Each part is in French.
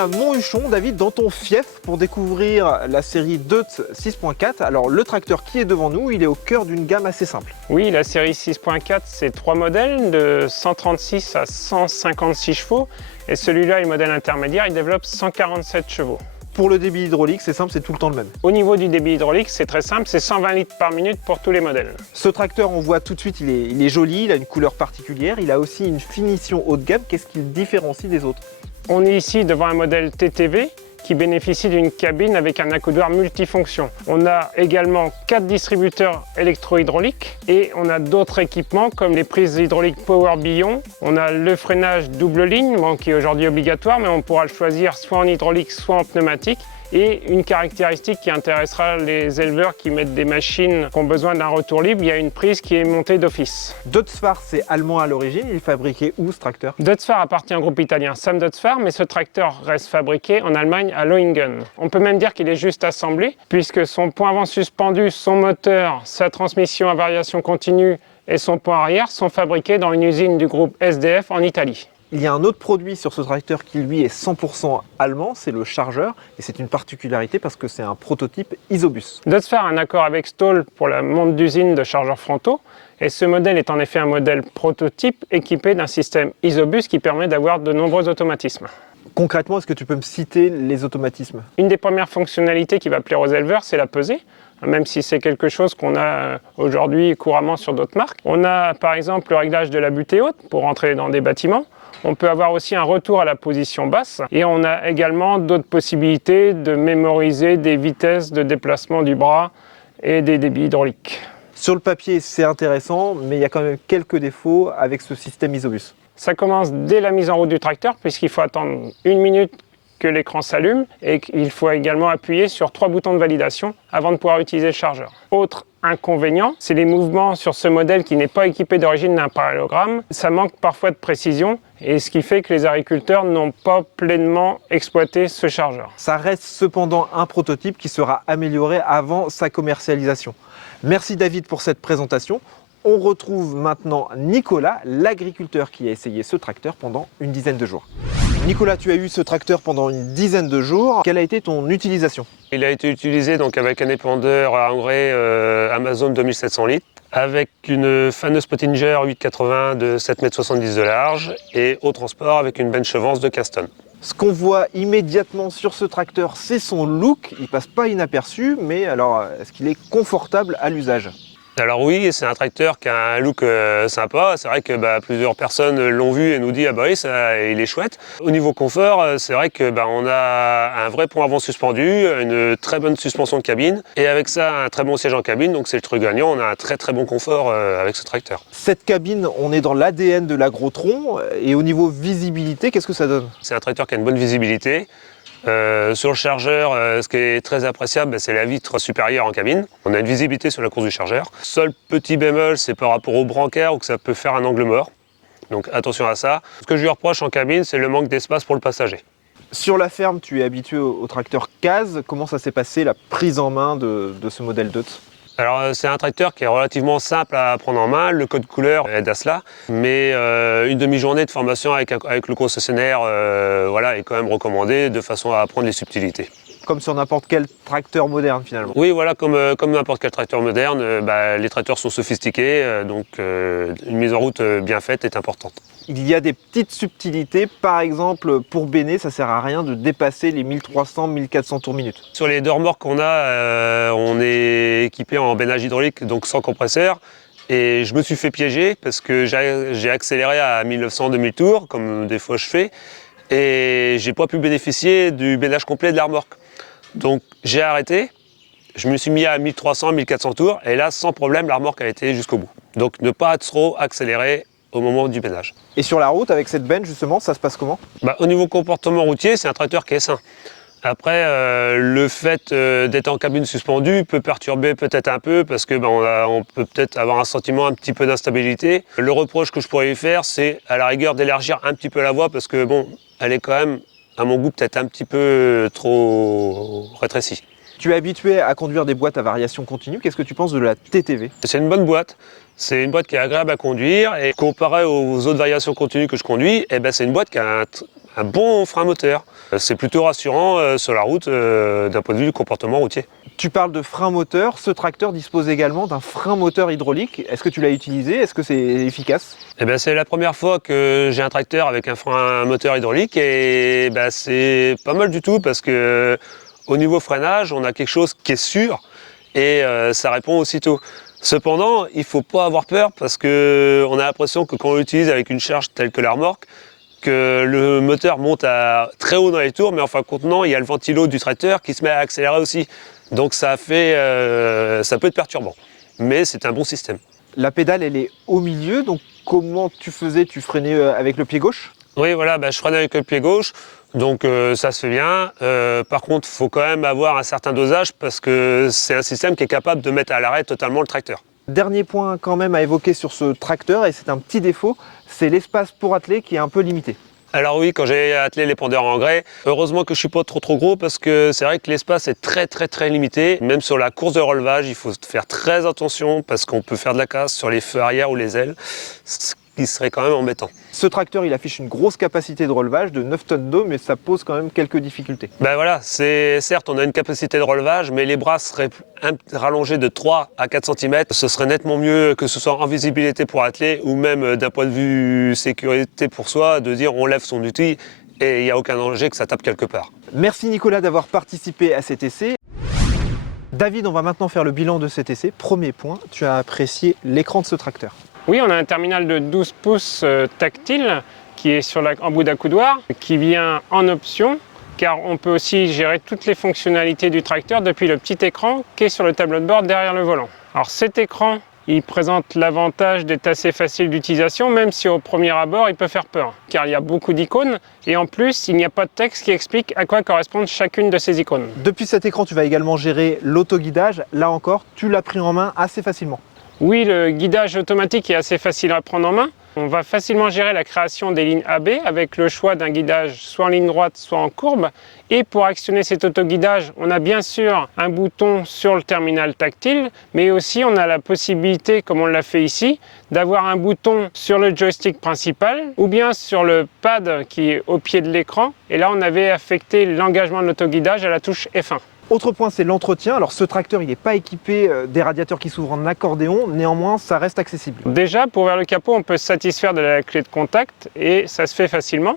à Monthuchon, David, dans ton fief, pour découvrir la série Deutz 6.4. Alors le tracteur qui est devant nous, il est au cœur d'une gamme assez simple. Oui, la série 6.4, c'est 3 modèles de 136 à 156 chevaux. Et celui-là est le modèle intermédiaire, il développe 147 chevaux. Pour le débit hydraulique, c'est simple, c'est tout le temps le même. Au niveau du débit hydraulique, c'est très simple, c'est 120 litres par minute pour tous les modèles. Ce tracteur, on voit tout de suite, il est joli, il a une couleur particulière, il a aussi une finition haut de gamme. Qu'est-ce qui le différencie des autres? On est ici devant un modèle TTV qui bénéficie d'une cabine avec un accoudoir multifonction. On a également 4 distributeurs électro-hydrauliques et on a d'autres équipements comme les prises hydrauliques Power Billon. On a le freinage double ligne, qui est aujourd'hui obligatoire, mais on pourra le choisir soit en hydraulique, soit en pneumatique. Et une caractéristique qui intéressera les éleveurs qui mettent des machines qui ont besoin d'un retour libre, il y a une prise qui est montée d'office. Deutz-Fahr, c'est allemand à l'origine, il est fabriqué où ce tracteur? Deutz-Fahr appartient au groupe italien Sam Deutz-Fahr, mais ce tracteur reste fabriqué en Allemagne à Lohingen. On peut même dire qu'il est juste assemblé, puisque son pont avant suspendu, son moteur, sa transmission à variation continue et son pont arrière sont fabriqués dans une usine du groupe SDF en Italie. Il y a un autre produit sur ce tracteur qui lui est 100% allemand, c'est le chargeur. Et c'est une particularité parce que c'est un prototype Isobus. Deutz-Fahr a un accord avec Stoll pour la monte d'usine de chargeurs frontaux. Et ce modèle est en effet un modèle prototype équipé d'un système Isobus qui permet d'avoir de nombreux automatismes. Concrètement, est-ce que tu peux me citer les automatismes? Une des premières fonctionnalités qui va plaire aux éleveurs, c'est la pesée. Même si c'est quelque chose qu'on a aujourd'hui couramment sur d'autres marques. On a par exemple le réglage de la butée haute pour entrer dans des bâtiments. On peut avoir aussi un retour à la position basse et on a également d'autres possibilités de mémoriser des vitesses de déplacement du bras et des débits hydrauliques. Sur le papier, c'est intéressant, mais il y a quand même quelques défauts avec ce système Isobus. Ça commence dès la mise en route du tracteur puisqu'il faut attendre 1 minute que l'écran s'allume et qu'il faut également appuyer sur 3 boutons de validation avant de pouvoir utiliser le chargeur. Autre inconvénient, c'est les mouvements sur ce modèle qui n'est pas équipé d'origine d'un parallélogramme. Ça manque parfois de précision et ce qui fait que les agriculteurs n'ont pas pleinement exploité ce chargeur. Ça reste cependant un prototype qui sera amélioré avant sa commercialisation. Merci David pour cette présentation. On retrouve maintenant Nicolas, l'agriculteur qui a essayé ce tracteur pendant une dizaine de jours. Nicolas, tu as eu ce tracteur pendant une dizaine de jours. Quelle a été ton utilisation? Il a été utilisé donc avec un épandeur à engrais Amazon 2700 litres, avec une faneuse Pottinger 880 de 7,70 m de large et au transport avec une benne chevance de Caston. Ce qu'on voit immédiatement sur ce tracteur, c'est son look. Il passe pas inaperçu, mais alors, est-ce qu'il est confortable à l'usage? Alors oui, c'est un tracteur qui a un look sympa. C'est vrai que plusieurs personnes l'ont vu et nous disent « Ah bah oui, il est chouette ». Au niveau confort, c'est vrai que on a un vrai pont avant suspendu, une très bonne suspension de cabine et avec ça, un très bon siège en cabine. Donc c'est le truc gagnant, on a un très très bon confort avec ce tracteur. Cette cabine, on est dans l'ADN de l'Agrotron. Et au niveau visibilité, qu'est-ce que ça donne? C'est un tracteur qui a une bonne visibilité. Sur le chargeur, ce qui est très appréciable, c'est la vitre supérieure en cabine. On a une visibilité sur la course du chargeur. Seul petit bémol, c'est par rapport au brancard où ça peut faire un angle mort. Donc attention à ça. Ce que je lui reproche en cabine, c'est le manque d'espace pour le passager. Sur la ferme, tu es habitué au tracteur CAZ. Comment ça s'est passé la prise en main de ce modèle Deutz? Alors c'est un tracteur qui est relativement simple à prendre en main, le code couleur aide à cela, mais une demi-journée de formation avec le concessionnaire est quand même recommandée de façon à apprendre les subtilités. Comme sur n'importe quel tracteur moderne finalement. Oui, voilà, comme n'importe quel tracteur moderne, les tracteurs sont sophistiqués, donc une mise en route bien faite est importante. Il y a des petites subtilités, par exemple pour béner, ça sert à rien de dépasser les 1300-1400 tours minute. Sur les deux remorques qu'on a, on est équipé en bénage hydraulique, donc sans compresseur. Et je me suis fait piéger parce que j'ai accéléré à 1900-2000 tours, comme des fois je fais, et j'ai pas pu bénéficier du bénage complet de la remorque. Donc j'ai arrêté, je me suis mis à 1300-1400 tours, et là, sans problème, la remorque a été jusqu'au bout. Donc ne pas trop accélérer au moment du bénage. Et sur la route, avec cette benne, justement, ça se passe comment? Au niveau comportement routier, c'est un tracteur qui est sain. Après, le fait d'être en cabine suspendue peut perturber peut-être un peu parce que on peut peut-être avoir un sentiment un petit peu d'instabilité. Le reproche que je pourrais lui faire, c'est à la rigueur d'élargir un petit peu la voie parce que elle est quand même, à mon goût, peut-être un petit peu trop rétrécie. Tu es habitué à conduire des boîtes à variation continue. Qu'est-ce que tu penses de la TTV? C'est une bonne boîte. C'est une boîte qui est agréable à conduire et comparé aux autres variations continues que je conduis, c'est une boîte qui a un bon frein moteur. C'est plutôt rassurant sur la route d'un point de vue du comportement routier. Tu parles de frein moteur, ce tracteur dispose également d'un frein moteur hydraulique. Est-ce que tu l'as utilisé? Est-ce que c'est efficace? Eh ben, c'est la première fois que j'ai un tracteur avec un frein moteur hydraulique et ben, c'est pas mal du tout parce que au niveau freinage, on a quelque chose qui est sûr et ça répond aussitôt. Cependant, il ne faut pas avoir peur parce qu'on a l'impression que quand on l'utilise avec une charge telle que la remorque, que le moteur monte à très haut dans les tours, mais en fin de compte, non, il y a le ventilo du tracteur qui se met à accélérer aussi. Donc ça peut être perturbant, mais c'est un bon système. La pédale, elle est au milieu, donc comment tu faisais? Tu freinais avec le pied gauche? Oui, voilà, je freine avec le pied gauche, donc ça se fait bien. Par contre, il faut quand même avoir un certain dosage parce que c'est un système qui est capable de mettre à l'arrêt totalement le tracteur. Dernier point quand même à évoquer sur ce tracteur, et c'est un petit défaut, c'est l'espace pour atteler qui est un peu limité. Alors oui, quand j'ai attelé les pondeurs en grès, heureusement que je ne suis pas trop gros parce que c'est vrai que l'espace est très limité. Même sur la course de relevage, il faut faire très attention parce qu'on peut faire de la casse sur les feux arrière ou les ailes, ce qui serait quand même embêtant. Ce tracteur, il affiche une grosse capacité de relevage de 9 tonnes d'eau, mais ça pose quand même quelques difficultés. Ben voilà, certes, on a une capacité de relevage, mais les bras seraient rallongés de 3 à 4 cm. Ce serait nettement mieux que ce soit en visibilité pour atteler ou même d'un point de vue sécurité pour soi, de dire on lève son outil et il n'y a aucun danger que ça tape quelque part. Merci Nicolas d'avoir participé à cet essai. David, on va maintenant faire le bilan de cet essai. Premier point, tu as apprécié l'écran de ce tracteur. Oui, on a un terminal de 12 pouces tactile qui est en bout d'accoudoir, qui vient en option, car on peut aussi gérer toutes les fonctionnalités du tracteur depuis le petit écran qui est sur le tableau de bord derrière le volant. Alors cet écran, il présente l'avantage d'être assez facile d'utilisation, même si au premier abord il peut faire peur, car il y a beaucoup d'icônes et en plus il n'y a pas de texte qui explique à quoi correspondent chacune de ces icônes. Depuis cet écran, tu vas également gérer l'autoguidage. Là encore, tu l'as pris en main assez facilement. Oui, le guidage automatique est assez facile à prendre en main. On va facilement gérer la création des lignes AB avec le choix d'un guidage soit en ligne droite, soit en courbe. Et pour actionner cet autoguidage, on a bien sûr un bouton sur le terminal tactile, mais aussi on a la possibilité, comme on l'a fait ici, d'avoir un bouton sur le joystick principal ou bien sur le pad qui est au pied de l'écran. Et là, on avait affecté l'engagement de l'autoguidage à la touche F1. Autre point, c'est l'entretien. Alors ce tracteur, il n'est pas équipé des radiateurs qui s'ouvrent en accordéon, néanmoins ça reste accessible. Déjà, pour ouvrir le capot, on peut se satisfaire de la clé de contact et ça se fait facilement.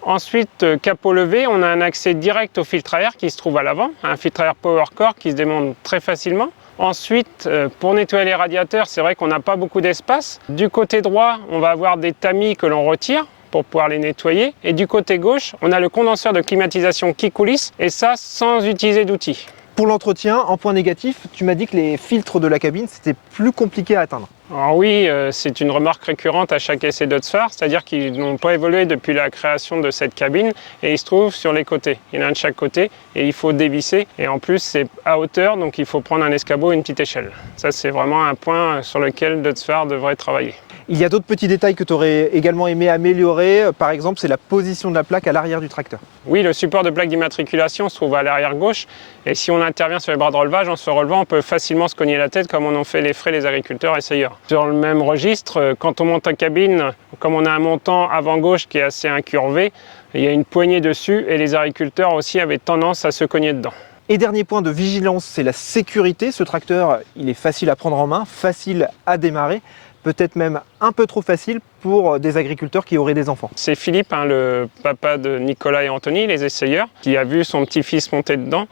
Ensuite, capot levé, on a un accès direct au filtre à air qui se trouve à l'avant, un filtre à air PowerCore qui se démonte très facilement. Ensuite, pour nettoyer les radiateurs, c'est vrai qu'on n'a pas beaucoup d'espace. Du côté droit, on va avoir des tamis que l'on retire pour pouvoir les nettoyer. Et du côté gauche, on a le condenseur de climatisation qui coulisse, et ça sans utiliser d'outils. Pour l'entretien, en point négatif, tu m'as dit que les filtres de la cabine, c'était plus compliqué à atteindre. Alors oui, c'est une remarque récurrente à chaque essai d'Ottsfar, c'est-à-dire qu'ils n'ont pas évolué depuis la création de cette cabine et ils se trouvent sur les côtés. Il y en a un de chaque côté et il faut dévisser. Et en plus, c'est à hauteur, donc il faut prendre un escabeau et une petite échelle. Ça, c'est vraiment un point sur lequel Ottsfar devrait travailler. Il y a d'autres petits détails que tu aurais également aimé améliorer. Par exemple, c'est la position de la plaque à l'arrière du tracteur. Oui, le support de plaque d'immatriculation se trouve à l'arrière gauche. Et si on intervient sur les bras de relevage, en se relevant, on peut facilement se cogner la tête comme en ont fait les frais les agriculteurs essayeurs. Sur le même registre, quand on monte en cabine, comme on a un montant avant gauche qui est assez incurvé, il y a une poignée dessus et les agriculteurs aussi avaient tendance à se cogner dedans. Et dernier point de vigilance, c'est la sécurité. Ce tracteur, il est facile à prendre en main, facile à démarrer, peut-être même un peu trop facile pour des agriculteurs qui auraient des enfants. C'est Philippe, le papa de Nicolas et Anthony, les essayeurs, qui a vu son petit-fils monter dedans.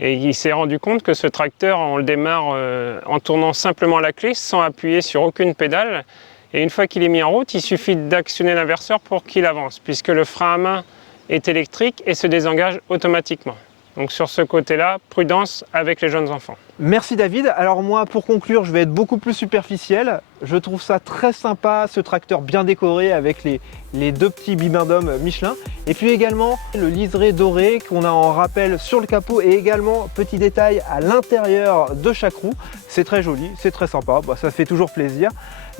Et il s'est rendu compte que ce tracteur, on le démarre en tournant simplement la clé, sans appuyer sur aucune pédale. Et une fois qu'il est mis en route, il suffit d'actionner l'inverseur pour qu'il avance, puisque le frein à main est électrique et se désengage automatiquement. Donc sur ce côté-là, prudence avec les jeunes enfants. Merci David. Alors moi, pour conclure, je vais être beaucoup plus superficiel. Je trouve ça très sympa, ce tracteur bien décoré avec les deux petits bibendums Michelin. Et puis également le liseré doré qu'on a en rappel sur le capot et également, petit détail, à l'intérieur de chaque roue. C'est très joli, c'est très sympa, ça fait toujours plaisir.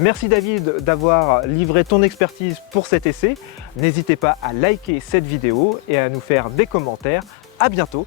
Merci David d'avoir livré ton expertise pour cet essai. N'hésitez pas à liker cette vidéo et à nous faire des commentaires. À bientôt.